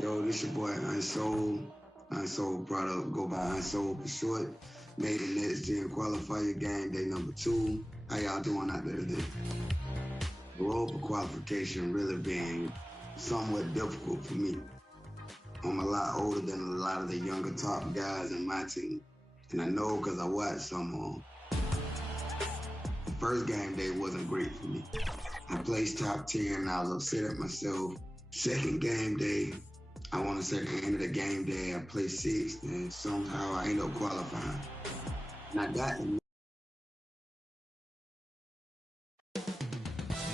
Yo, this your boy Unsold. Unsold product go by Unsold for short. Made the next gen qualifier game day number 2. How y'all doing out there today? The road for qualification really being somewhat difficult for me. I'm a lot older than a lot of the younger top guys in my team. And I know because I watched some of them. The first game day wasn't great for me. I placed top 10 and I was upset at myself. Second game day, I want to say at the end of the game day, I placed 6th and somehow I ended up qualifying. And I got the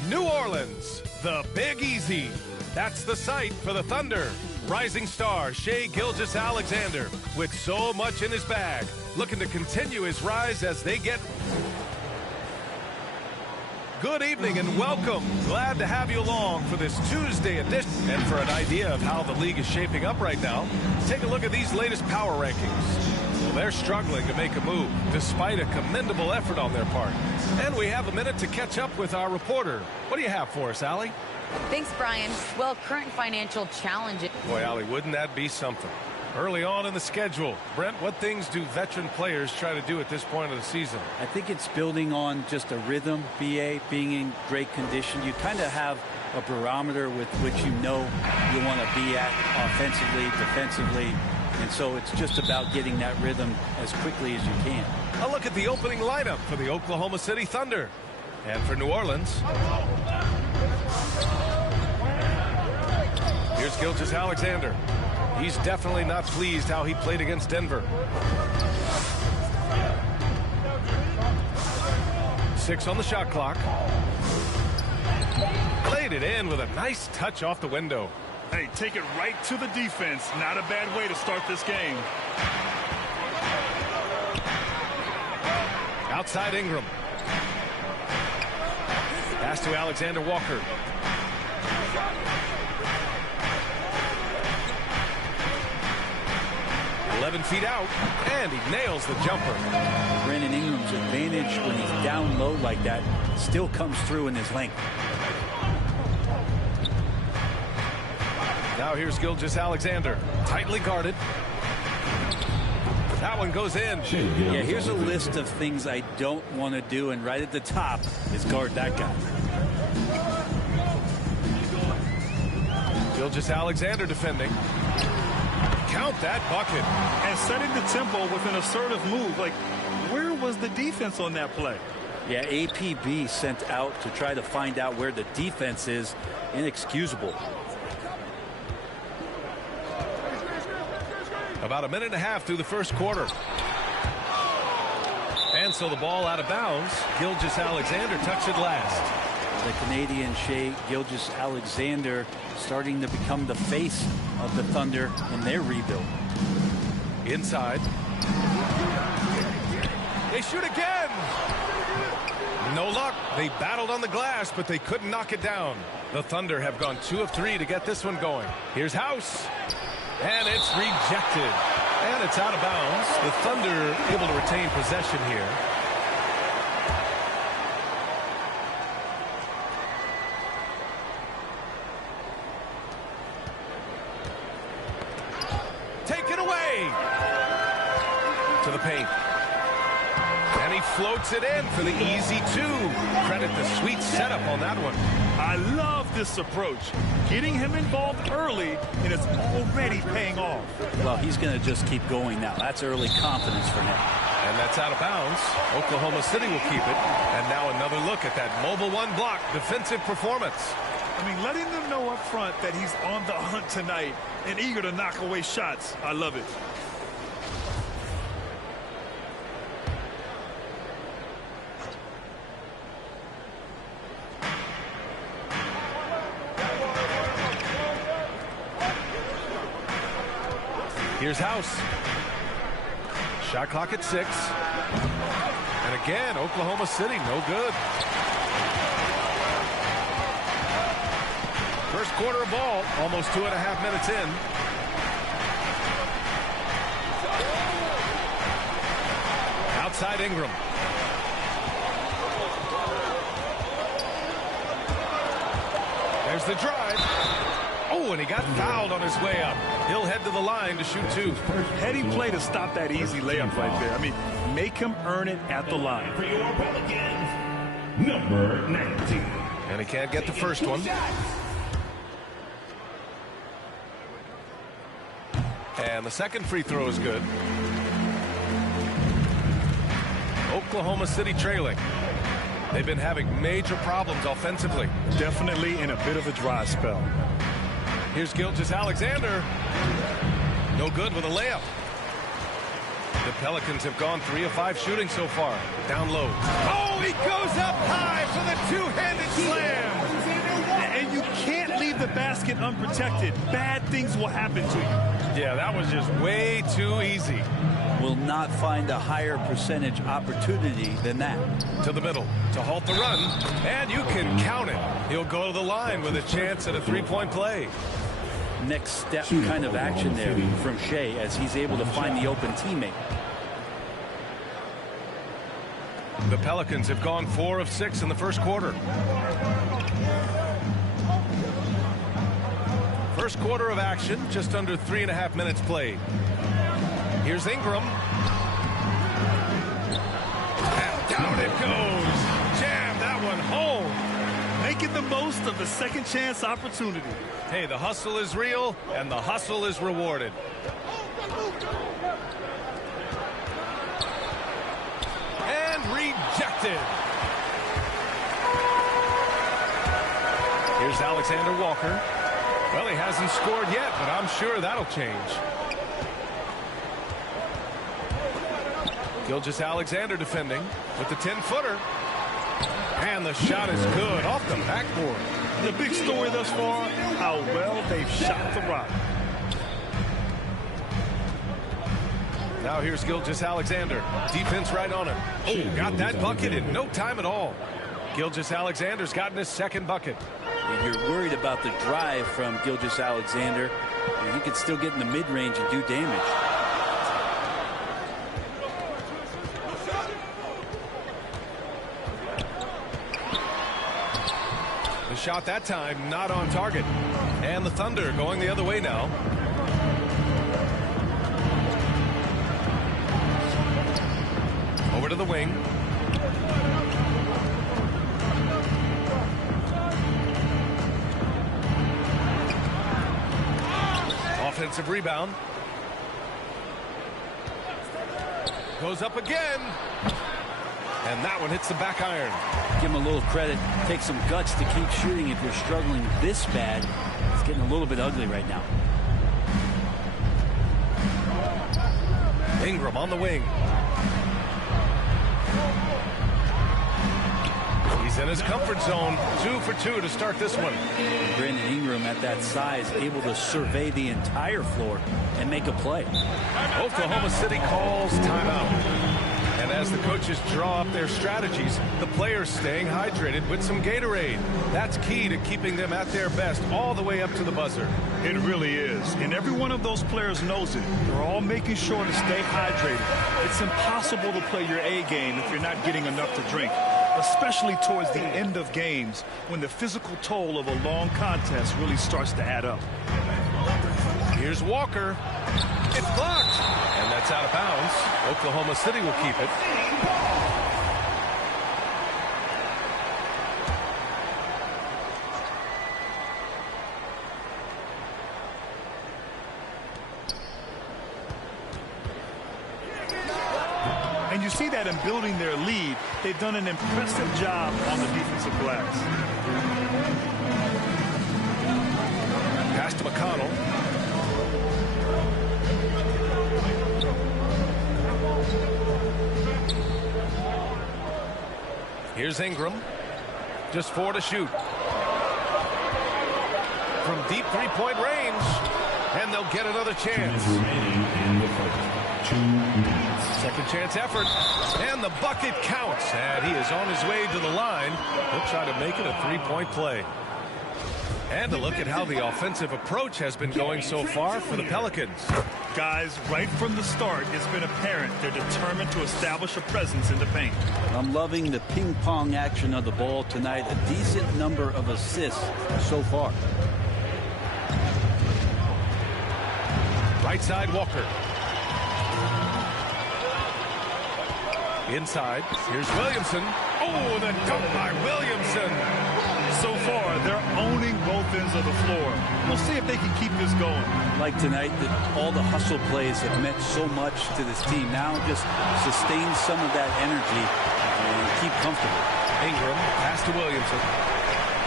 New Orleans, the Big Easy. That's the site for the Thunder. Rising star Shai Gilgeous-Alexander, with so much in his bag, looking to continue his rise as they get... Good evening and welcome. Glad to have you along for this Tuesday edition. And for an idea of how the league is shaping up right now, take a look at these latest power rankings. Well, they're struggling to make a move, despite a commendable effort on their part. And we have a minute to catch up with our reporter. What do you have for us, Allie? Thanks, Brian. Well, current financial challenges. Boy, Allie, wouldn't that be something? Early on in the schedule. Brent, what things do veteran players try to do at this point of the season? I think it's building on just a rhythm, BA, being in great condition. You kind of have a barometer with which you know you want to be at offensively, defensively. And so it's just about getting that rhythm as quickly as you can. A look at the opening lineup for the Oklahoma City Thunder. And for New Orleans, here's Gilgeous-Alexander. He's definitely not pleased how he played against Denver. 6 on the shot clock. Played it in with a nice touch off the window. Hey, take it right to the defense. Not a bad way to start this game. Outside Ingram. Pass to Alexander Walker. Feet out, and he nails the jumper. Brandon Ingram's advantage when he's down low like that still comes through in his length. Now here's Gilgeous-Alexander, tightly guarded. That one goes in. Yeah, here's a list of things I don't want to do, and right at the top is guard that guy. Gilgeous-Alexander defending. Count that bucket. And setting the tempo with an assertive move. Like, where was the defense on that play? Yeah, APB sent out to try to find out where the defense is. Inexcusable. About a minute and a half through the first quarter. And so the ball out of bounds. Gilgeous-Alexander touched it last. The Canadian Shai Gilgeous-Alexander starting to become the face of the Thunder in their rebuild. Inside. They shoot again. No luck. They battled on the glass, but they couldn't knock it down. The Thunder have gone 2 of 3 to get this one going. Here's House. And it's rejected. And it's out of bounds. The Thunder able to retain possession here. To the paint. And he floats it in for the easy 2. Credit the sweet setup on that one. I love this approach. Getting him involved early, and it's already paying off. Well, he's going to just keep going now. That's early confidence for him. And that's out of bounds. Oklahoma City will keep it. And now another look at that mobile 1 block defensive performance. I mean, letting them know up front that he's on the hunt tonight and eager to knock away shots. I love it. Here's House. Shot clock at 6. And again, Oklahoma City, no good. First quarter of ball, almost 2.5 minutes in. Outside Ingram. There's the drive. Oh, and he got fouled on his way up. He'll head to the line to shoot 2. Heady play to stop that easy layup right there. I mean, make him earn it at the line. For your Pelicans, number 19. And he can't get the first one. And the second free throw is good. Oklahoma City trailing. They've been having major problems offensively. Definitely in a bit of a dry spell. Here's Gilgeous-Alexander. No good with a layup. The Pelicans have gone 3 of 5 shooting so far. Down low. Oh, he goes up high for the two-handed slam. And you can't leave the basket unprotected. Bad things will happen to you. Yeah, that was just way too easy. Will not find a higher percentage opportunity than that. To the middle to halt the run. And you can count it. He'll go to the line with a chance at a three-point play. Next step kind of action there from Shea as he's able to find the open teammate. The Pelicans have gone 4 of 6 in the first quarter. First quarter of action, just under 3.5 minutes played. Here's Ingram. And down it goes. Jam that one home. Making the most of the second chance opportunity. Hey, the hustle is real, and the hustle is rewarded. And rejected. Here's Alexander Walker. Well, he hasn't scored yet, but I'm sure that'll change. Gilgeous-Alexander defending with the 10-footer. And the shot is good off the backboard. The big story thus far, how well they've shot the rock. Now here's Gilgeous-Alexander. Defense right on him. Oh, got that bucket in no time at all. Gilgeous-Alexander's gotten his second bucket. And you're worried about the drive from Gilgeous-Alexander. He could still get in the mid-range and do damage. The shot that time not on target. And the Thunder going the other way now. Over to the wing. Offensive rebound. Goes up again. And that one hits the back iron. Give him a little credit. Take some guts to keep shooting if you're struggling this bad. It's getting a little bit ugly right now. Ingram on the wing. He's in his comfort zone. 2 for 2 to start this one. Brandon Ingram at that size, able to survey the entire floor and make a play. Oklahoma City calls timeout. And as the coaches draw up their strategies, the players staying hydrated with some Gatorade. That's key to keeping them at their best all the way up to the buzzer. It really is. And every one of those players knows it. They're all making sure to stay hydrated. It's impossible to play your A game if you're not getting enough to drink, especially towards the end of games when the physical toll of a long contest really starts to add up. Here's Walker. It's blocked. And that's out of bounds. Oklahoma City will keep it. And you see that in building their lead, they've done an impressive job on the defensive glass. Pass to McConnell. Here's Ingram. Just 4 to shoot. From deep three-point range. And they'll get another chance. Second chance effort. And the bucket counts. And he is on his way to the line. He'll try to make it a three-point play. And to look at how the offensive approach has been going so far for the Pelicans. Guys, right from the start, it's been apparent they're determined to establish a presence in the paint. I'm loving the ping-pong action of the ball tonight. A decent number of assists so far. Right side, Walker. Inside, here's Williamson. Oh, the dunk by Williamson. So far, they're owning both ends of the floor. We'll see if they can keep this going. Like tonight, that all the hustle plays have meant so much to this team. Now just sustain some of that energy and keep comfortable. Ingram, pass to Williamson.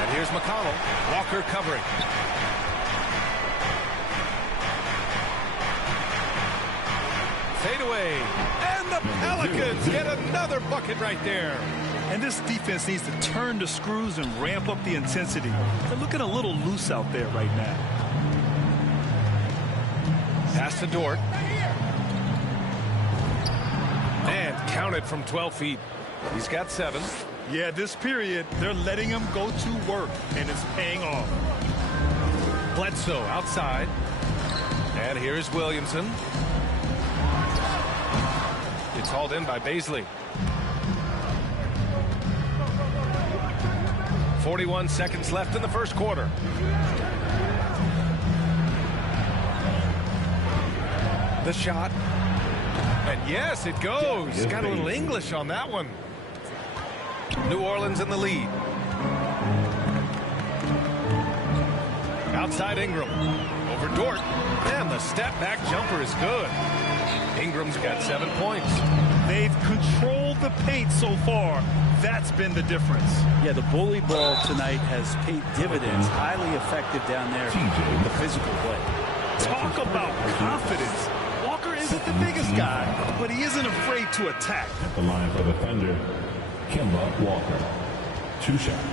And here's McConnell. Walker covering. Fade away. And the Pelicans get another bucket right there. And this defense needs to turn the screws and ramp up the intensity. They're looking a little loose out there right now. Pass to Dort. And counted from 12 feet. He's got 7. Yeah, this period, they're letting him go to work, and it's paying off. Bledsoe outside. And here's Williamson. It's hauled in by Baisley. 41 seconds left in the first quarter. The shot. And yes, it goes. Got a little English on that one. New Orleans in the lead. Outside Ingram. Over Dort. And the step back jumper is good. Ingram's got 7 points. They've controlled the paint so far. That's been the difference. Yeah, the bully ball tonight has paid dividends. Highly effective down there. The physical play. Talk about confidence. Walker isn't the biggest guy, but he isn't afraid to attack. At the line for the Thunder, Kemba Walker. 2 shots.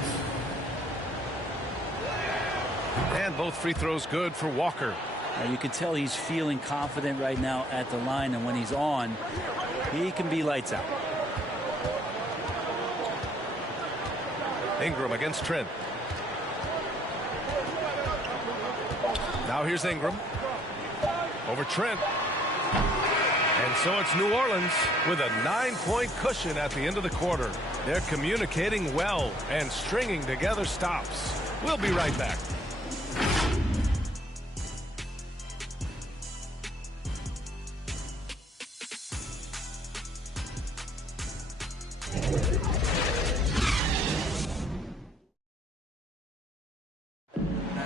And both free throws good for Walker. Now you can tell he's feeling confident right now at the line, and when he's on, he can be lights out. Ingram against Trent. Now here's Ingram. Over Trent. And so it's New Orleans with a 9-point cushion at the end of the quarter. They're communicating well and stringing together stops. We'll be right back.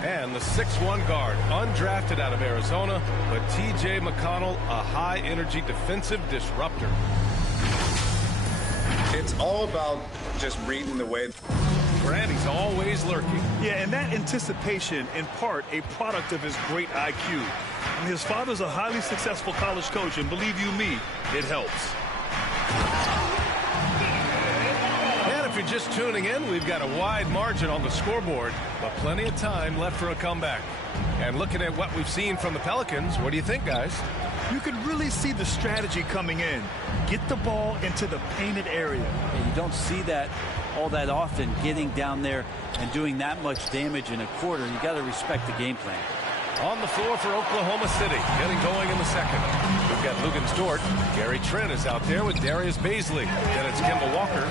And the 6'1" guard, undrafted out of Arizona, but T.J. McConnell, a high-energy defensive disruptor. It's all about just reading the way. Brandy's always lurking. Yeah, and that anticipation, in part, a product of his great IQ. And his father's a highly successful college coach, and believe you me, it helps. If you're just tuning in, we've got a wide margin on the scoreboard, but plenty of time left for a comeback. And looking at what we've seen from the Pelicans, what do you think, guys? You could really see the strategy coming in. Get the ball into the painted area. And you don't see that all that often, getting down there and doing that much damage in a quarter. You got to respect the game plan. On the floor for Oklahoma City, getting going in the second. We've got Lugens Dort. Gary Trent is out there with Darius Baisley. Then it's Kemba Walker.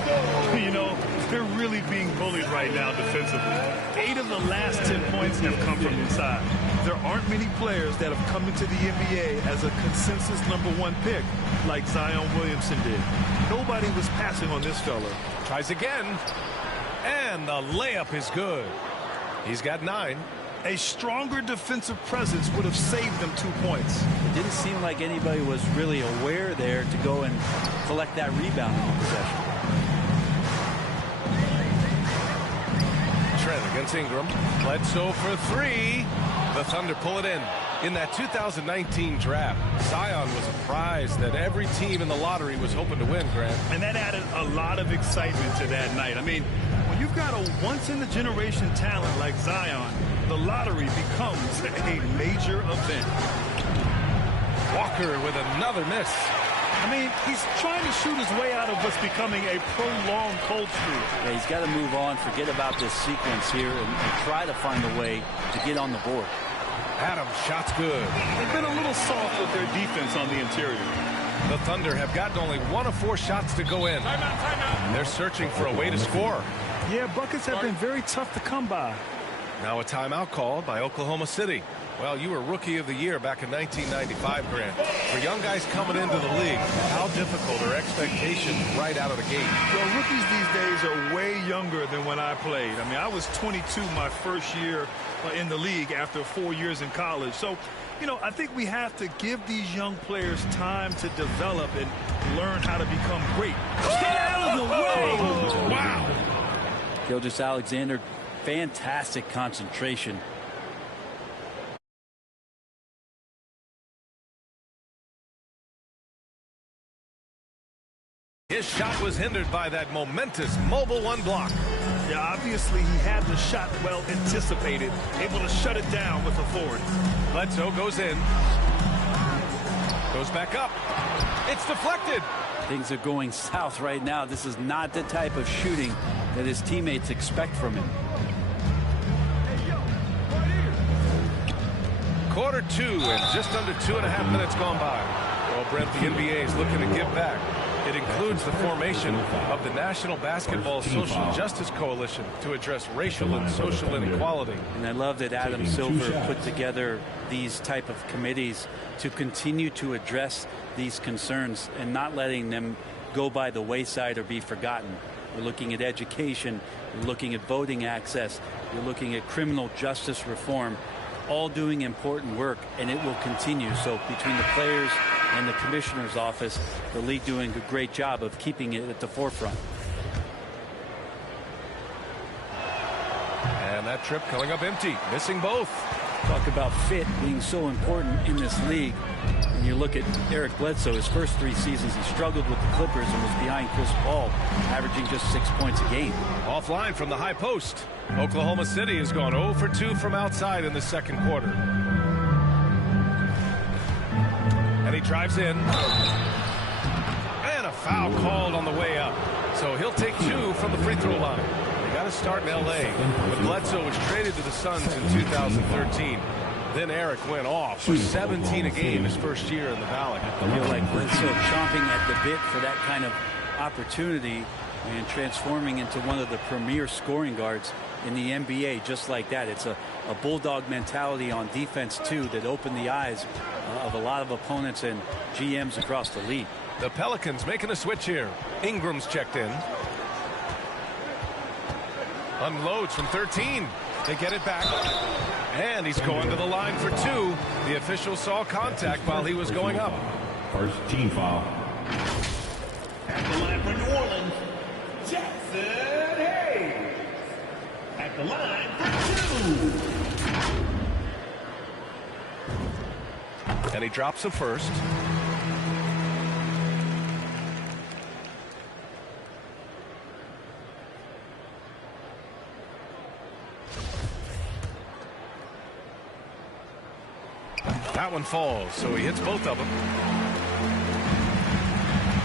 You know, they're really being bullied right now defensively. 8 of the last 10 points have come from inside. There aren't many players that have come into the NBA as a consensus #1 pick like Zion Williamson did. Nobody was passing on this fella. Tries again. And the layup is good. He's got 9. A stronger defensive presence would have saved them 2 points. It didn't seem like anybody was really aware there to go and collect that rebound in the possession. Trent against Ingram. Bledsoe for 3. The Thunder pull it in. In that 2019 draft, Zion was a prize that every team in the lottery was hoping to win, Grant. And that added a lot of excitement to that night. I mean, when you've got a once-in-a-generation talent like Zion, the lottery becomes a major event. Walker with another miss. I mean, he's trying to shoot his way out of what's becoming a prolonged cold streak. Yeah, he's got to move on, forget about this sequence here, and try to find a way to get on the board. Adams, shot's good. They've been a little soft with their defense on the interior. The Thunder have gotten only 1 of 4 shots to go in. And they're searching for a way to score. Yeah, buckets have been very tough to come by. Now a timeout called by Oklahoma City. Well, you were Rookie of the Year back in 1995, Grant. For young guys coming into the league, how difficult are expectations right out of the gate? Well, rookies these days are way younger than when I played. I mean, I was 22 my first year in the league after 4 years in college. So, you know, I think we have to give these young players time to develop and learn how to become great. Stay out of the way! Wow! Gilgeous-Alexander, fantastic concentration. His shot was hindered by that momentous mobile one block. Yeah, obviously he had the shot well anticipated, able to shut it down with authority. Bledsoe goes in. Goes back up. It's deflected. Things are going south right now. This is not the type of shooting that his teammates expect from him. Quarter 2 and just under 2.5 minutes gone by. Well, Brent, the NBA is looking to give back. It includes the formation of the National Basketball Social Justice Coalition to address racial and social inequality. And I love that Adam Silver put together these type of committees to continue to address these concerns and not letting them go by the wayside or be forgotten. We're looking at education, we're looking at voting access, we're looking at criminal justice reform, all doing important work, and it will continue. So between the players and the commissioner's office, the league doing a great job of keeping it at the forefront. And that trip coming up empty, missing both. Talk about fit being so important in this league. And you look at Eric Bledsoe, his first 3 seasons, he struggled with the Clippers and was behind Chris Paul, averaging just 6 points a game. Offline from the high post. Oklahoma City has gone 0 for 2 from outside in the second quarter. And he drives in. And a foul called on the way up. So he'll take 2 from the free throw line. They got to start in L.A. But Bledsoe was traded to the Suns in 2013. Then Eric went off for 17 a game his first year in the Valley. I feel like Bledsoe chomping at the bit for that kind of opportunity and transforming into one of the premier scoring guards in the NBA just like that. It's a bulldog mentality on defense, too, that opened the eyes of a lot of opponents and GMs across the league. The Pelicans making a switch here. Ingram's checked in. Unloads from 13. They get it back. And he's going to the line for 2. The official saw contact while he was going up. First team foul. At the line for New Orleans, Jackson Hayes. At the line for 2. And he drops the first. That one falls, so he hits both of them.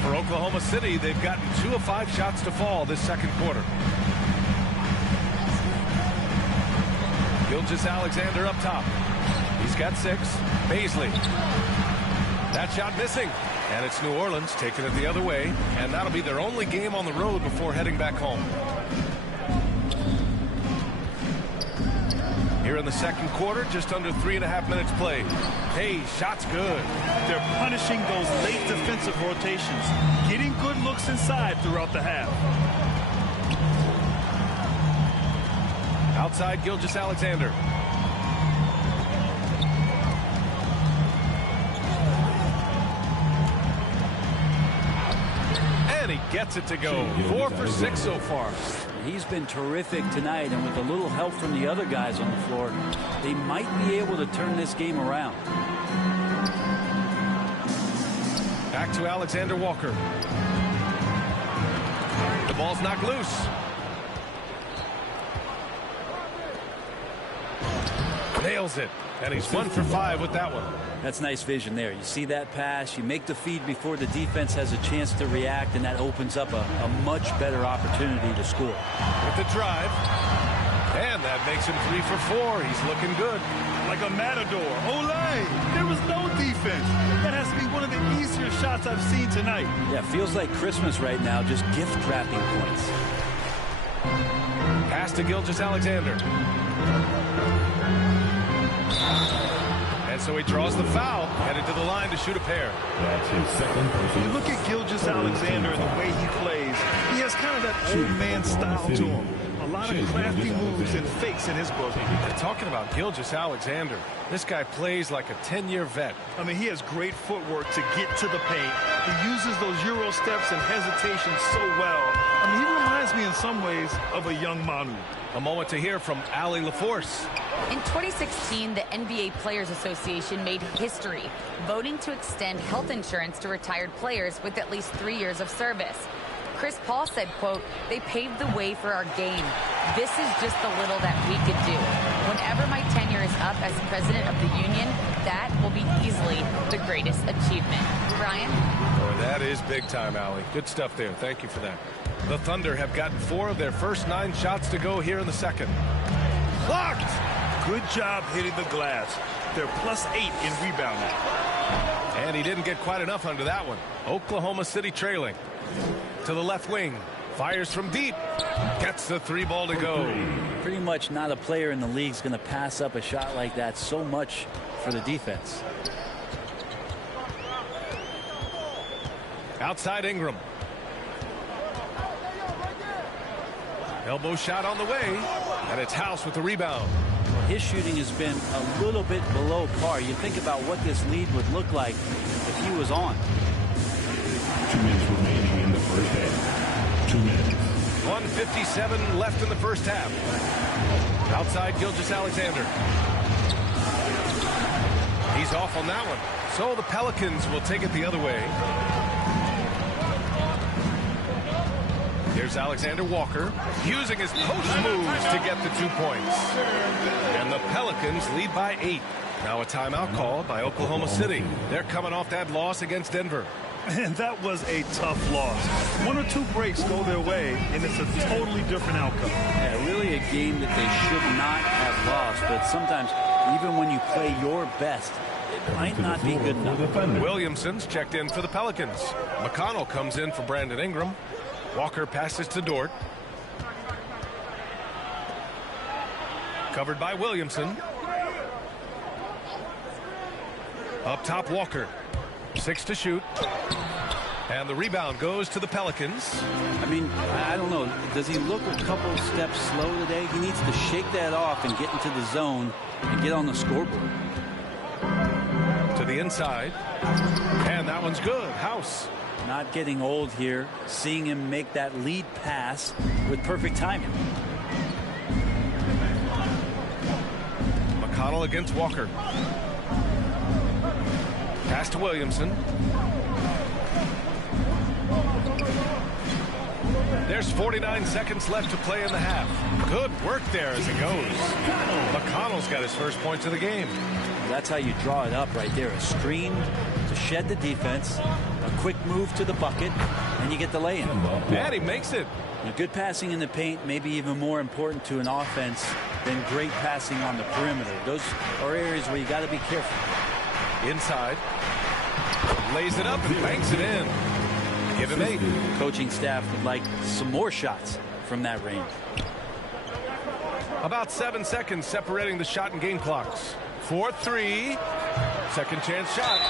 For Oklahoma City, they've gotten 2 of 5 shots to fall this second quarter. Gilgeous-Alexander up top. He's got 6. Baisley. That shot missing. And it's New Orleans taking it the other way. And that'll be their only game on the road before heading back home. Here in the second quarter, just under 3.5 minutes played. Hey, shot's good. They're punishing those late defensive rotations, getting good looks inside throughout the half. Outside Gilgeous-Alexander. And he gets it to go. 4 for 6 so far. He's been terrific tonight, and with a little help from the other guys on the floor, they might be able to turn this game around. Back to Alexander Walker. The ball's knocked loose. Nails it. And he's 1 for 5 with that one. That's nice vision there. You see that pass, you make the feed before the defense has a chance to react, and that opens up a much better opportunity to score. With the drive. And that makes him 3 for 4. He's looking good. Like a matador. Olay! There was no defense. That has to be one of the easier shots I've seen tonight. Yeah, feels like Christmas right now, just gift wrapping points. Pass to Gilgeous-Alexander. so he draws the foul, headed to the line to shoot a pair. That's his second personal. You look at Gilgeous-Alexander and the way he plays, he has kind of that old man style to him. A lot of crafty moves and fakes in his book. They're talking about Gilgeous-Alexander. This guy plays like a 10-year vet. I mean, he has great footwork to get to the paint. He uses those Euro steps and hesitation so well. I mean, he reminds me in some ways of a young Manu. A moment to hear from Ali LaForce. In 2016, the NBA Players Association made history, voting to extend health insurance to retired players with at least 3 years of service. Chris Paul said, quote, "They paved the way for our game. This is just the little that we could do. Whenever my tenure is up as president of the union, that will be easily the greatest achievement." Brian? Oh, that is big time, Ali. Good stuff there. Thank you for that. The Thunder have gotten 4 of their first 9 shots to go here in the second. Blocked! Good job hitting the glass. They're +8 in rebounding. And he didn't get quite enough under that one. Oklahoma City trailing. To the left wing. Fires from deep. Gets the 3 ball to go. Pretty much not a player in the league is going to pass up a shot like that so much for the defense. Outside Ingram. Elbow shot on the way. And it's House with the rebound. His shooting has been a little bit below par. You think about what this lead would look like if he was on. 2 minutes remaining in the first half. 2 minutes. 1:57 left in the first half. Outside Gilgeous-Alexander. He's off on that one. So the Pelicans will take it the other way. Here's Alexander Walker using his post moves to get the 2 points. And the Pelicans lead by 8. Now a timeout called by Oklahoma City. They're coming off that loss against Denver. And that was a tough loss. 1 or 2 breaks go their way, and it's a totally different outcome. Yeah, really a game that they should not have lost. But sometimes, even when you play your best, it might not be good enough. Williamson's checked in for the Pelicans. McConnell comes in for Brandon Ingram. Walker passes to Dort. Covered by Williamson. Up top, Walker. 6 to shoot. And the rebound goes to the Pelicans. I mean, I don't know. Does he look a couple steps slow today? He needs to shake that off and get into the zone and get on the scoreboard. To the inside. And that one's good. House. Not getting old here. Seeing him make that lead pass with perfect timing. McConnell against Walker. Pass to Williamson. There's 49 seconds left to play in the half. Good work there as it goes. McConnell's got his first points of the game. That's how you draw it up right there. A screen to shed the defense, a quick move to the bucket, and you get the lay-in. And he makes it. Good passing in the paint may be even more important to an offense than great passing on the perimeter. Those are areas where you got to be careful. Inside. Lays it up and banks it in. Give him 8. Coaching staff would like some more shots from that range. About 7 seconds separating the shot and game clocks. 4-3. Second chance shot.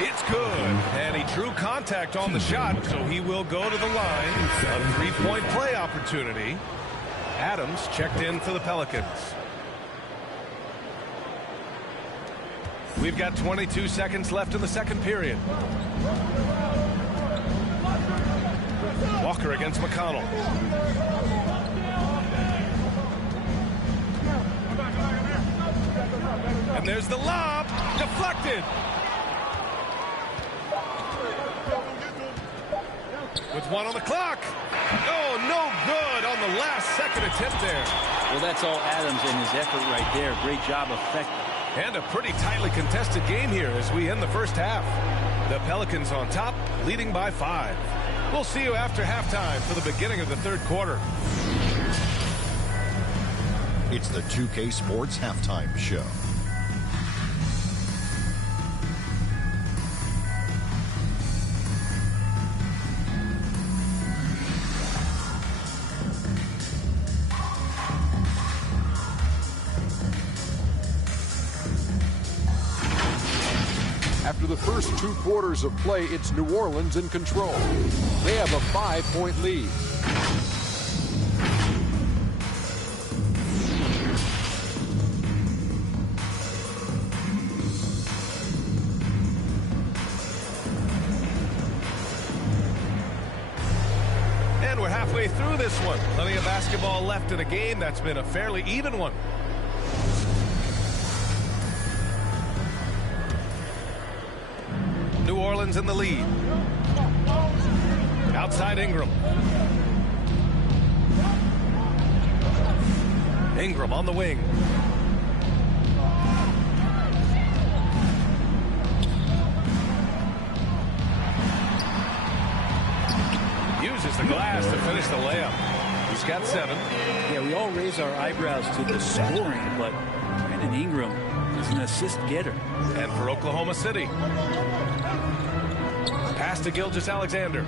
It's good. And he drew contact on the shot, so he will go to the line. A 3-point play opportunity. Adams checked in for the Pelicans. We've got 22 seconds left in the second period. Walker against McConnell. And there's the lob. Deflected. With 1 on the clock. Oh, no good on the last second attempt there. Well, that's all Adams and his effort right there. Great job effective. And a pretty tightly contested game here as we end the first half. The Pelicans on top, leading by 5. We'll see you after halftime for the beginning of the third quarter. It's the 2K Sports Halftime Show. the first 2 quarters of play, it's New Orleans in control. They have a 5-point lead. And we're halfway through this one. Plenty of basketball left in a game that's been a fairly even one. New Orleans in the lead. Outside Ingram. Ingram on the wing. Uses the glass to finish the layup. He's got 7. Yeah, we all raise our eyebrows to the scoring, but Brandon Ingram is an assist getter. And for Oklahoma City. Pass to Gilgeous-Alexander.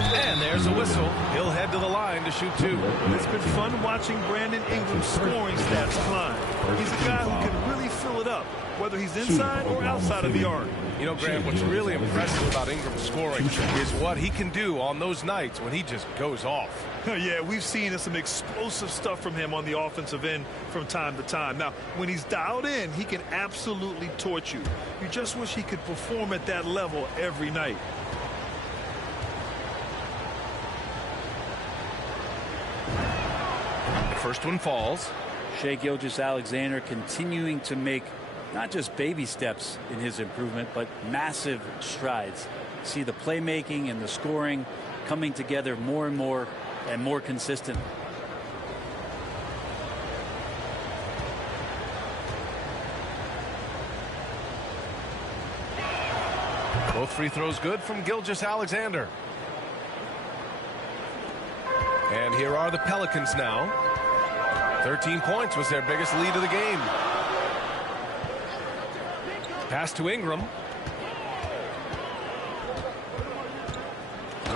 And there's a whistle. He'll head to the line to shoot 2. It's been fun watching Brandon Ingram's scoring stats climb. He's a guy who can really fill it up, whether he's inside or outside of the arc. You know, Grant, what's really impressive about Ingram's scoring is what he can do on those nights when he just goes off. Yeah, we've seen some explosive stuff from him on the offensive end from time to time. Now, when he's dialed in, he can absolutely torch you. You just wish he could perform at that level every night. The first one falls. Shai Gilgeous-Alexander continuing to make not just baby steps in his improvement, but massive strides. See the playmaking and the scoring coming together more and more consistent. Both free throws good from Gilgeous-Alexander. And here are the Pelicans now. 13 points was their biggest lead of the game. Pass to Ingram.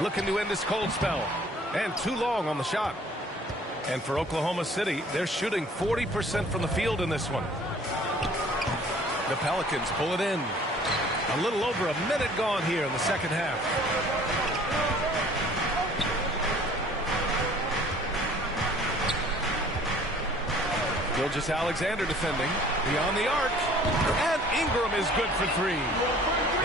Looking to end this cold spell. And too long on the shot. And for Oklahoma City, they're shooting 40% from the field in this one. The Pelicans pull it in. A little over a minute gone here in the second half. Gilgeous-Alexander defending. Beyond the arc. And Ingram is good for 3.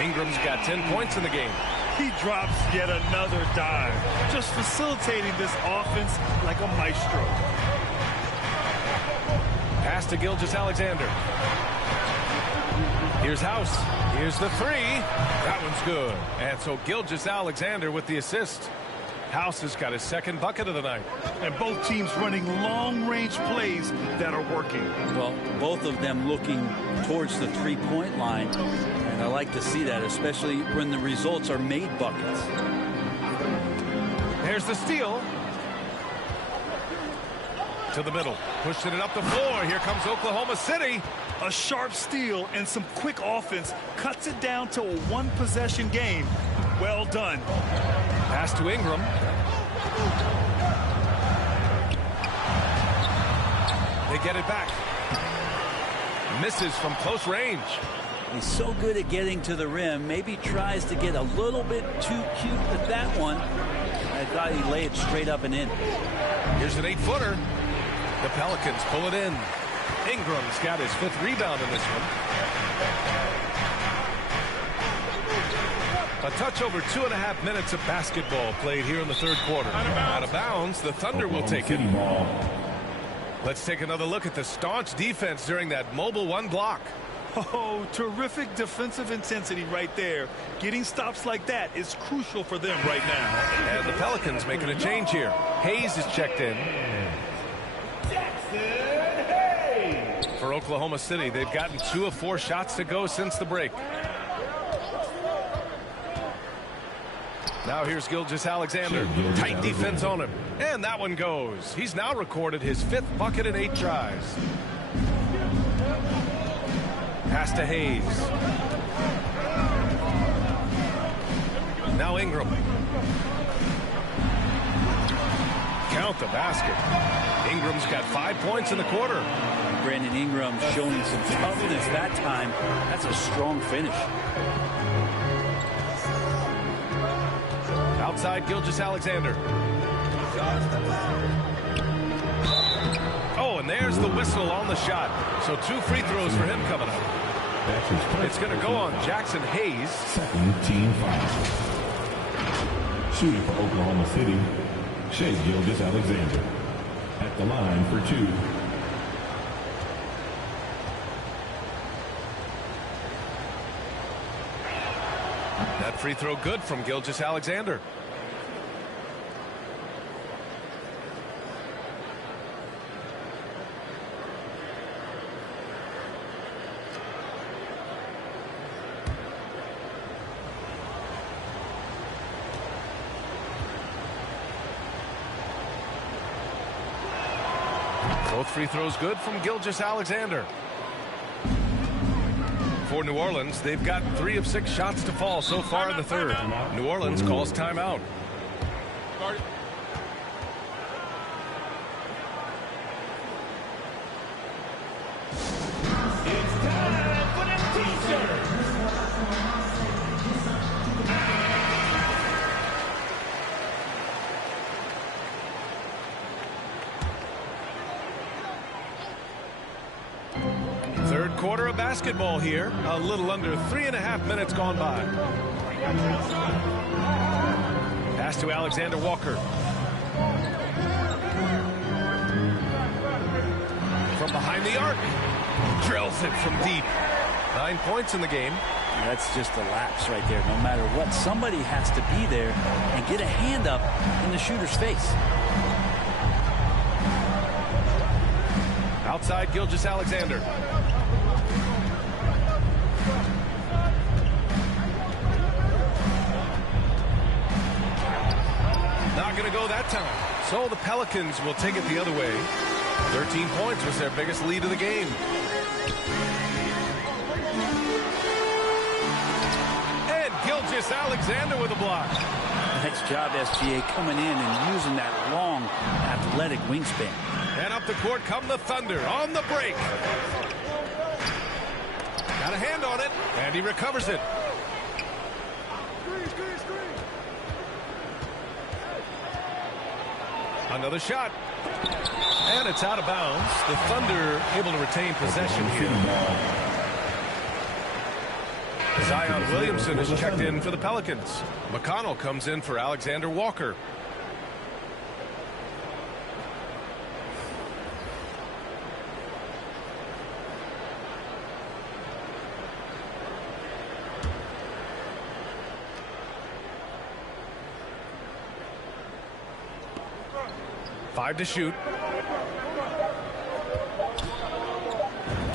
Ingram's got 10 points in the game. He drops yet another dive, just facilitating this offense like a maestro. Pass to Gilgeous-Alexander. Here's House. Here's the 3. That one's good. And so Gilgeous-Alexander with the assist. House has got his second bucket of the night. And both teams running long-range plays that are working. Well, both of them looking towards the three-point line. And I like to see that, especially when the results are made buckets. There's the steal. To the middle. Pushing it up the floor. Here comes Oklahoma City. A sharp steal and some quick offense cuts it down to a one-possession game. Well done. Pass to Ingram. They get it back. Misses from close range. He's so good at getting to the rim. Maybe tries to get a little bit too cute with that one. I thought he'd lay it straight up and in. Here's an 8-footer. The Pelicans pull it in. Ingram's got his 5th rebound in this one. A touch over 2.5 minutes of basketball played here in the third quarter. Out of bounds, the Thunder will take it. Let's take another look at the staunch defense during that mobile 1 block. Oh, terrific defensive intensity right there. Getting stops like that is crucial for them right now. And the Pelicans making a change here. Hayes is checked in. For Oklahoma City, they've gotten 2 of 4 shots to go since the break. Now here's Gilgeous-Alexander. Tight defense on him. And that one goes. He's now recorded his 5th bucket in 8 tries. Pass to Hayes. Now Ingram. Count the basket. Ingram Pelicans got 5 points in the quarter. Brandon Ingram showing some toughness that time. That's a strong finish. Outside Gilgeous-Alexander. Oh, and there's the whistle on the shot. So 2 free throws for him coming up. It's going to go on Jackson Hayes. Second team foul. Shooting for Oklahoma City, Shai Gilgeous-Alexander. At the line for 2. That free throw good from Gilgeous-Alexander. Both free throws good from Gilgeous-Alexander. For New Orleans, they've got 3 of 6 shots to fall so far in the third. New Orleans calls timeout. It's time for the t-shirt. Third quarter of basketball here. A little under 3.5 minutes gone by. Pass to Alexander Walker. From behind the arc. Drills it from deep. 9 points in the game. That's just a lapse right there. No matter what, somebody has to be there and get a hand up in the shooter's face. Outside Gilgeous-Alexander. Not going to go that time. So the Pelicans will take it the other way. 13 points was their biggest lead of the game. And Gilgeous-Alexander with a block. Nice job, SGA, coming in and using that long, athletic wingspan. And up the court come the Thunder on the break. Got a hand on it, and he recovers it. Another shot. And it's out of bounds. The Thunder able to retain possession here. Zion Williamson is checked in for the Pelicans. McConnell comes in for Alexander Walker. Five to shoot.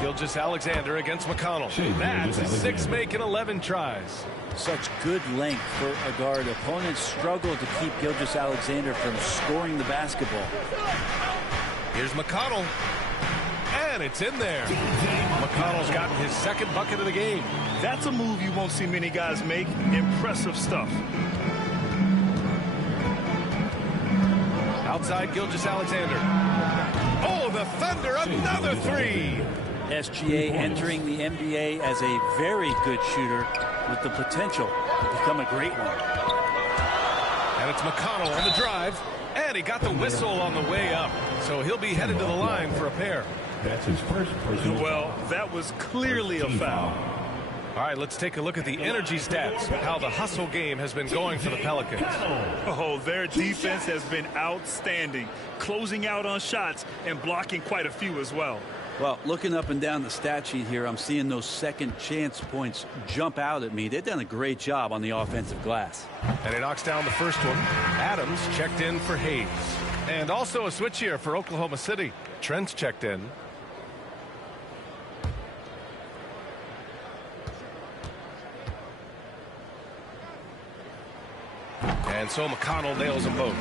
Gilgeous-Alexander against McConnell. That's a 6 make and 11 tries. Such good length for a guard. Opponents struggle to keep Gilgeous-Alexander from scoring the basketball. Here's McConnell. And it's in there. McConnell's gotten his second bucket of the game. That's a move you won't see many guys make. Impressive stuff. Outside Gilgeous-Alexander. Oh, the Thunder, another 3. SGA entering the NBA as a very good shooter with the potential to become a great one. And it's McConnell on the drive. And he got the whistle on the way up. So he'll be headed to the line for a pair. That's his first personal foul. Well, that was clearly a foul. All right, let's take a look at the energy stats, how the hustle game has been going for the Pelicans. Oh, their defense has been outstanding, closing out on shots and blocking quite a few as well. Well, looking up and down the stat sheet here, I'm seeing those second chance points jump out at me. They've done a great job on the offensive glass. And he knocks down the first one. Adams checked in for Hayes. And also a switch here for Oklahoma City. Trent's checked in. And so McConnell nails them both.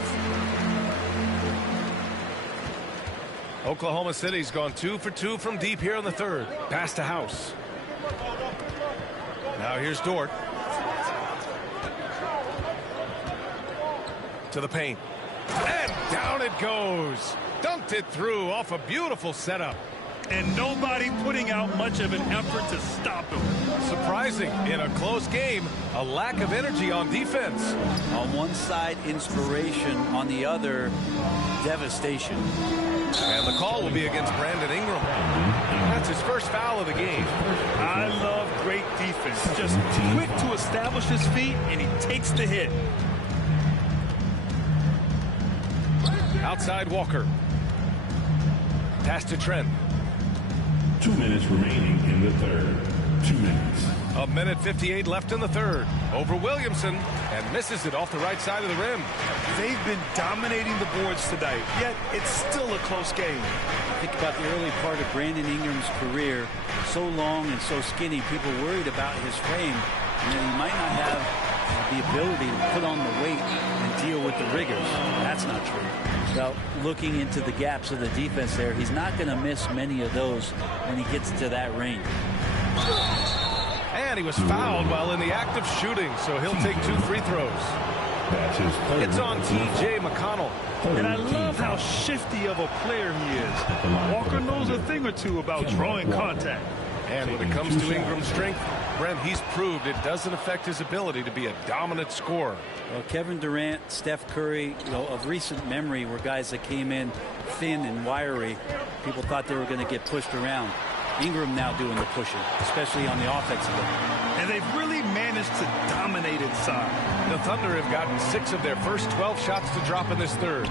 Oklahoma City's gone 2 for 2 from deep here in the third. Pass to House. Now here's Dort. To the paint. And down it goes. Dunked it through off a beautiful setup. And nobody putting out much of an effort to stop him. Surprising, in a close game, a lack of energy on defense. On one side, inspiration. On the other, devastation. And the call will be against Brandon Ingram. That's his first foul of the game. I love great defense. Just quick to establish his feet, and he takes the hit. Outside Walker. Pass to Trent. 2 minutes remaining in the third. 2 minutes. A minute 58 left in the third. Over Williamson, and misses it off the right side of the rim. They've been dominating the boards tonight, yet it's still a close game. Think about the early part of Brandon Ingram's career. So long and so skinny, people worried about his frame. And he might not have the ability to put on the weight and deal with the rigors. That's not true. Now, looking into the gaps of the defense there, he's not going to miss many of those when he gets to that range. And he was fouled while in the act of shooting, so he'll take 2 free throws. That's his third. It's on T.J. McConnell. And I love how shifty of a player he is. Walker knows a thing or two about drawing contact. And when it comes to Ingram's strength, Brent, he's proved it doesn't affect his ability to be a dominant scorer. Well, Kevin Durant, Steph Curry, of recent memory were guys that came in thin and wiry. People thought they were going to get pushed around. Ingram now doing the pushing, especially on the offensive end. And they've really managed to dominate inside. The Thunder have gotten 6 of their first 12 shots to drop in this third.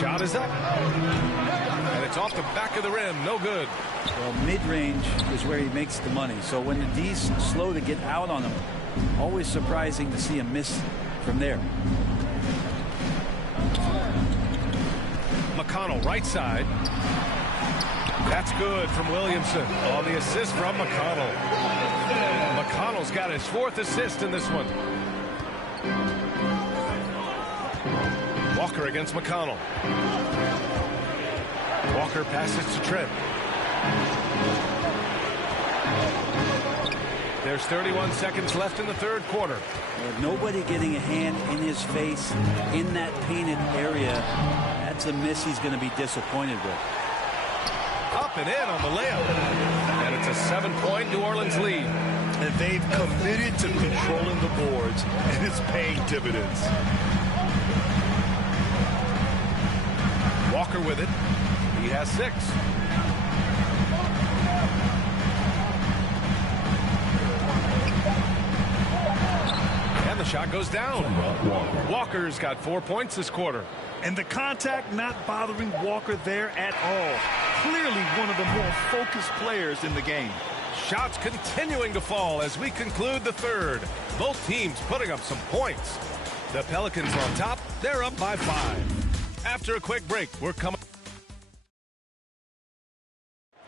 Shot is up. And it's off the back of the rim. No good. Well, mid-range is where he makes the money. So when the D's slow to get out on him, always surprising to see him miss from there. McConnell, right side. That's good from Williamson on the assist from McConnell. McConnell's got his 4th assist in this one. Walker against McConnell. Walker passes to Trent. There's 31 seconds left in the third quarter. Nobody getting a hand in his face in that painted area. That's a miss he's going to be disappointed with. Up and in on the layup. And it's a 7-point New Orleans lead. And they've committed to controlling the boards, and it's paying dividends. Walker with it. He has 6. And the shot goes down. Walker's got 4 points this quarter. And the contact not bothering Walker there at all. Clearly one of the more focused players in the game. Shots continuing to fall as we conclude the third. Both teams putting up some points. The Pelicans on top. They're up by 5. After a quick break, we're coming.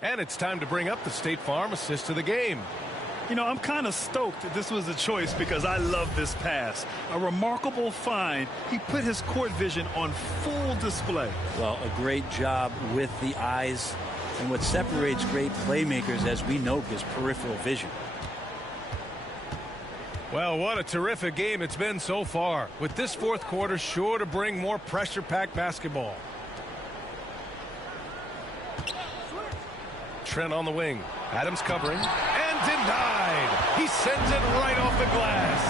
And it's time to bring up the State Farm assist of the game. You know, I'm kind of stoked that this was a choice because I love this pass. A remarkable find. He put his court vision on full display. Well, a great job with the eyes. And what separates great playmakers, as we know, is peripheral vision. Well, what a terrific game it's been so far. With this fourth quarter sure to bring more pressure-packed basketball. Trent on the wing. Adams covering. And denied. He sends it right off the glass.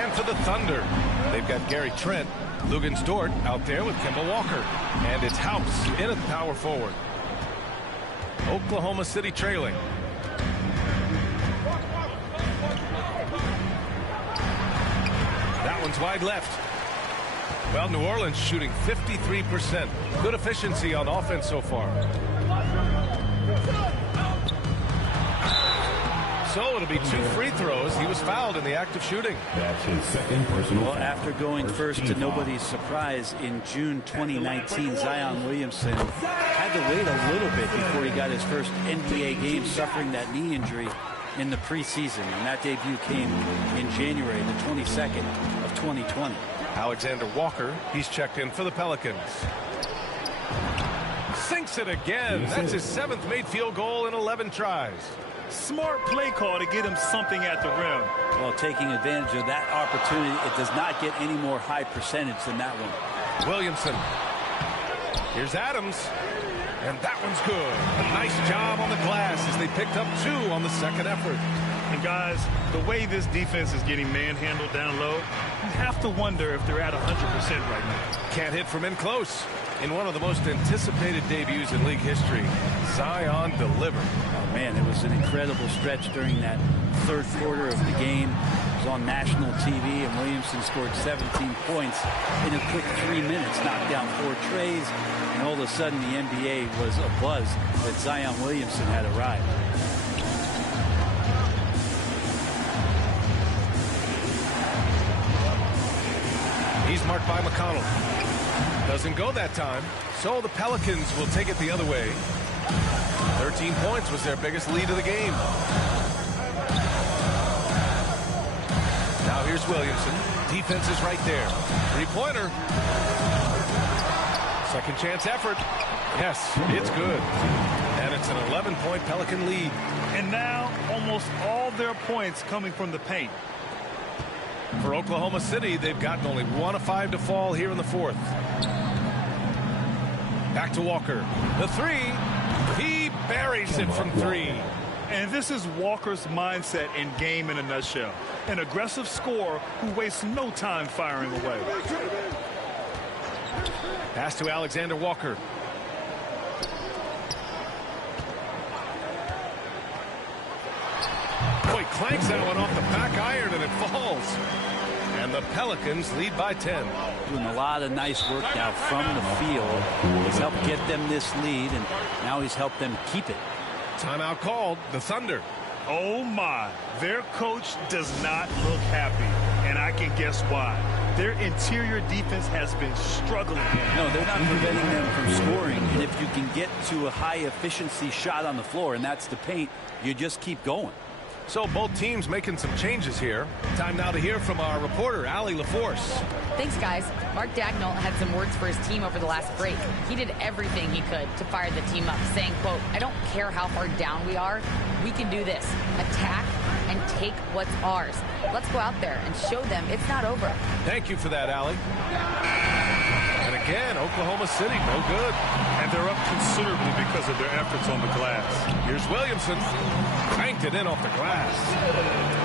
And for the Thunder, they've got Gary Trent, Lugens Dort out there with Kemba Walker. And it's House in at the power forward. Oklahoma City trailing. That one's wide left. Well, New Orleans shooting 53%. Good efficiency on offense so far. So it'll be 2 free throws. He was fouled in the act of shooting. That's his second personal Well, foul. after going first to nobody's surprise in June 2019, Zion Williamson had to wait a little bit before he got his first NBA game, suffering that knee injury in the preseason. And that debut came in January, the 22nd of 2020. Alexander Walker, he's checked in for the Pelicans. Sinks it again. That's his 7th made field goal in 11 tries. Smart play call to get him something at the rim. Well, taking advantage of that opportunity, it does not get any more high percentage than that one. Williamson. Here's Adams. And that one's good. A nice job on the glass as they picked up 2 on the second effort. And guys, the way this defense is getting manhandled down low, you have to wonder if they're at 100% right now. Can't hit from in close. In one of the most anticipated debuts in league history, Zion delivered. Oh, man, it was an incredible stretch during that third quarter of the game. It was on national TV, and Williamson scored 17 points in a quick 3 minutes, knocked down 4 treys, and all of a sudden the NBA was abuzz that Zion Williamson had arrived. He's marked by McConnell. Doesn't go that time, so the Pelicans will take it the other way. 13 points was their biggest lead of the game. Now here's Williamson. Defense is right there. Three-pointer. Second chance effort. Yes, it's good. And it's an 11-point Pelican lead. And now almost all their points coming from the paint. For Oklahoma City, they've gotten only 1 of 5 to fall here in the fourth. Back to Walker. The 3. He buries it from 3. And this is Walker's mindset and game in a nutshell. An aggressive scorer who wastes no time firing away. Pass to Alexander Walker. Boy, clanks that one off the back iron and it falls. And the Pelicans lead by 10. Doing a lot of nice work now from the field. He's helped get them this lead, and now he's helped them keep it. Timeout called. The Thunder. Oh my, their coach does not look happy, and I can guess why. Their interior defense has been struggling. No, they're not preventing them from scoring, and if you can get to a high efficiency shot on the floor, and that's the paint, you just keep going. So both teams making some changes here. Time now to hear from our reporter, Allie LaForce. Thanks, guys. Mark Dagnall had some words for his team over the last break. He did everything he could to fire the team up, saying, quote, "I don't care how far down we are. We can do this. Attack and take what's ours. Let's go out there and show them it's not over." Thank you for that, Allie. And again, Oklahoma City, no good. And they're up considerably because of their efforts on the glass. Here's Williamson. Cranked it in off the glass.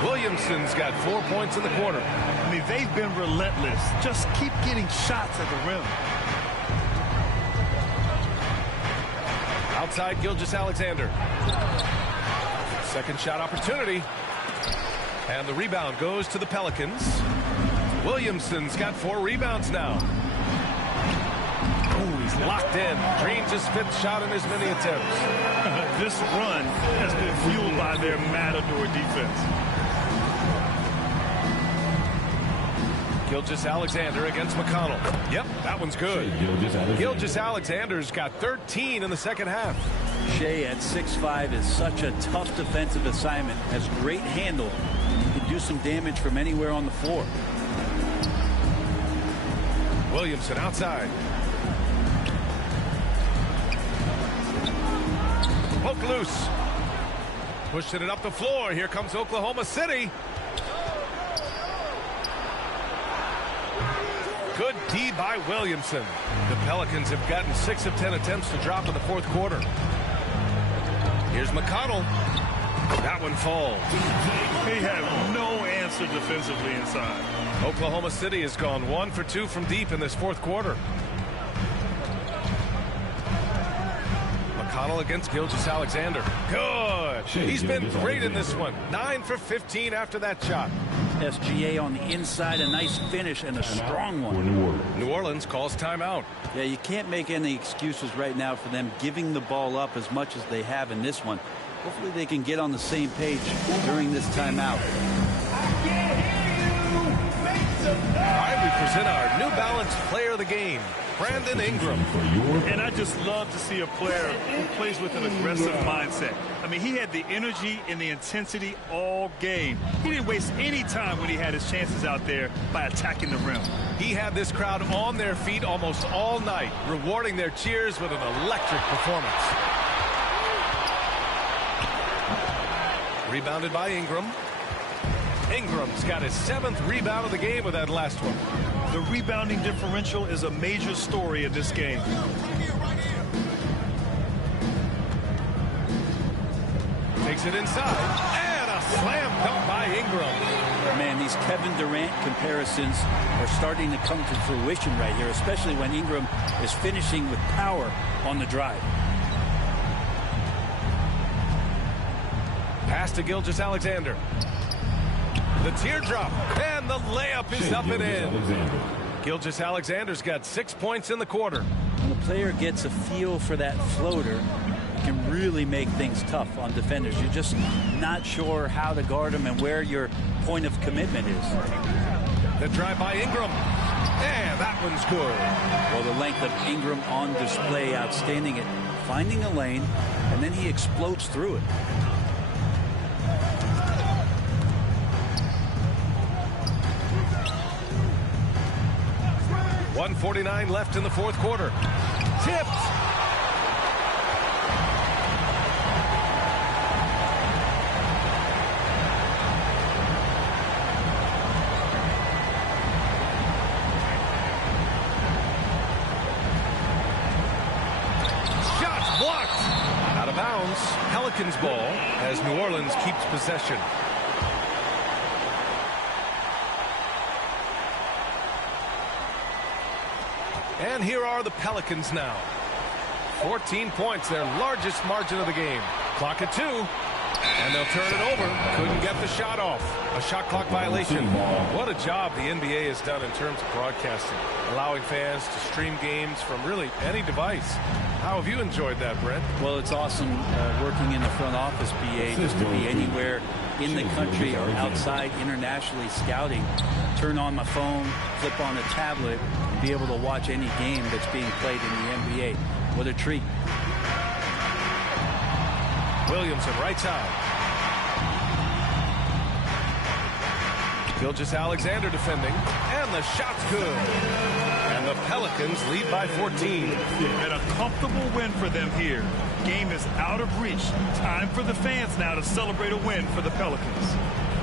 Williamson's got 4 points in the quarter. I mean, they've been relentless. Just keep getting shots at the rim. Outside Gilgeous-Alexander. Second shot opportunity. And the rebound goes to the Pelicans. Williamson's got 4 rebounds now. Ooh, he's locked in. Drains his 5th shot in as many attempts. This run has been fueled by their matador defense. Gilgeous-Alexander against McConnell. Yep, that one's good. Gilgeous-Alexander's got 13 in the second half. Shea at 6'5" is such a tough defensive assignment. Has great handle. He can do some damage from anywhere on the floor. Williamson outside. Poke loose. Pushing it up the floor. Here comes Oklahoma City. Good D by Williamson. The Pelicans have gotten 6 of 10 attempts to drop in the fourth quarter. Here's McConnell. That one falls. They have no answer defensively inside. Oklahoma City has gone 1 for 2 from deep in this fourth quarter. McConnell against Gilgeous-Alexander. Good. He's been great in this one. 9 for 15 after that shot. SGA on the inside, a nice finish and a strong one. New Orleans calls timeout. Yeah, you can't make any excuses right now for them giving the ball up as much as they have in this one. Hopefully they can get on the same page during this timeout. All right, we present our New Balance Player of the Game, Brandon Ingram. And I just love to see a player who plays with an aggressive mindset. I mean, he had the energy and the intensity all game. He didn't waste any time when he had his chances out there by attacking the rim. He had this crowd on their feet almost all night, rewarding their cheers with an electric performance. Rebounded by Ingram. Ingram's got his 7th rebound of the game with that last one. The rebounding differential is a major story in this game. Takes it inside, and a slam dunk by Ingram. Man, these Kevin Durant comparisons are starting to come to fruition right here, especially when Ingram is finishing with power on the drive. Pass to Gilgeous-Alexander. The teardrop, and the layup is up and in. Gilgeous-Alexander's got 6 points in the quarter. When a player gets a feel for that floater, it can really make things tough on defenders. You're just not sure how to guard them and where your point of commitment is. The drive by Ingram, and that one's good. Well, the length of Ingram on display, outstanding at finding a lane, and then he explodes through it. .149 left in the fourth quarter. Tipped. Shot blocked. Out of bounds. Pelicans ball as New Orleans keeps possession. And here are the Pelicans now. 14 points, their largest margin of the game. Clock at 2. And they'll turn it over. Couldn't get the shot off. A shot clock violation. What a job the NBA has done in terms of broadcasting, allowing fans to stream games from really any device. How have you enjoyed that, Brent? Well, it's awesome working in the front office, BA, just to be anywhere in the country or outside internationally scouting. Turn on my phone, flip on a tablet, and be able to watch any game that's being played in the NBA. What a treat. Williamson right side. Gilgeous-Alexander defending, and the shot's good. And the Pelicans lead by 14. And a comfortable win for them here. Game is out of reach. Time for the fans now to celebrate a win for the Pelicans.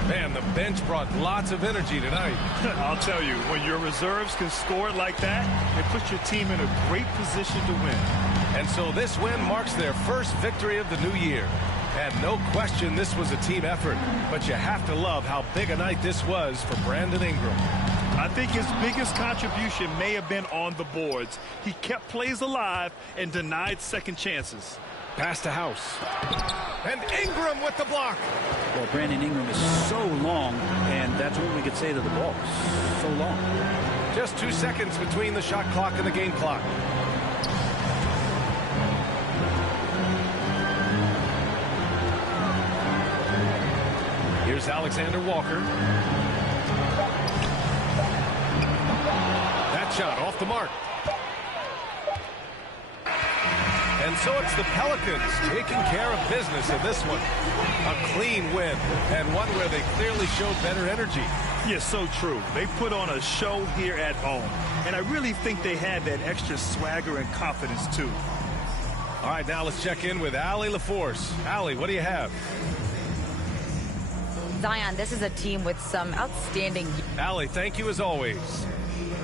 Man, the bench brought lots of energy tonight. I'll tell you, when your reserves can score it like that, it puts your team in a great position to win. And so this win marks their first victory of the new year. And no question this was a team effort, but you have to love how big a night this was for Brandon Ingram. I think his biggest contribution may have been on the boards. He kept plays alive and denied second chances. Pass to House. And Ingram with the block. Well, Brandon Ingram is so long, and that's what we could say to the ball. So long. Just 2 seconds between the shot clock and the game clock. Here's Alexander Walker. That shot off the mark. And so it's the Pelicans taking care of business in this one. A clean win, and one where they clearly showed better energy. Yes, so true. They put on a show here at home, and I really think they had that extra swagger and confidence, too. All right, now let's check in with Allie LaForce. Allie, what do you have? Zion, this is a team with some outstanding... Allie, thank you as always.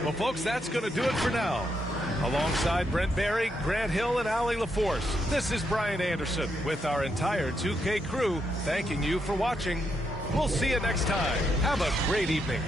Well, folks, that's going to do it for now. Alongside Brent Barry, Grant Hill, and Allie LaForce, this is Brian Anderson with our entire 2K crew thanking you for watching. We'll see you next time. Have a great evening.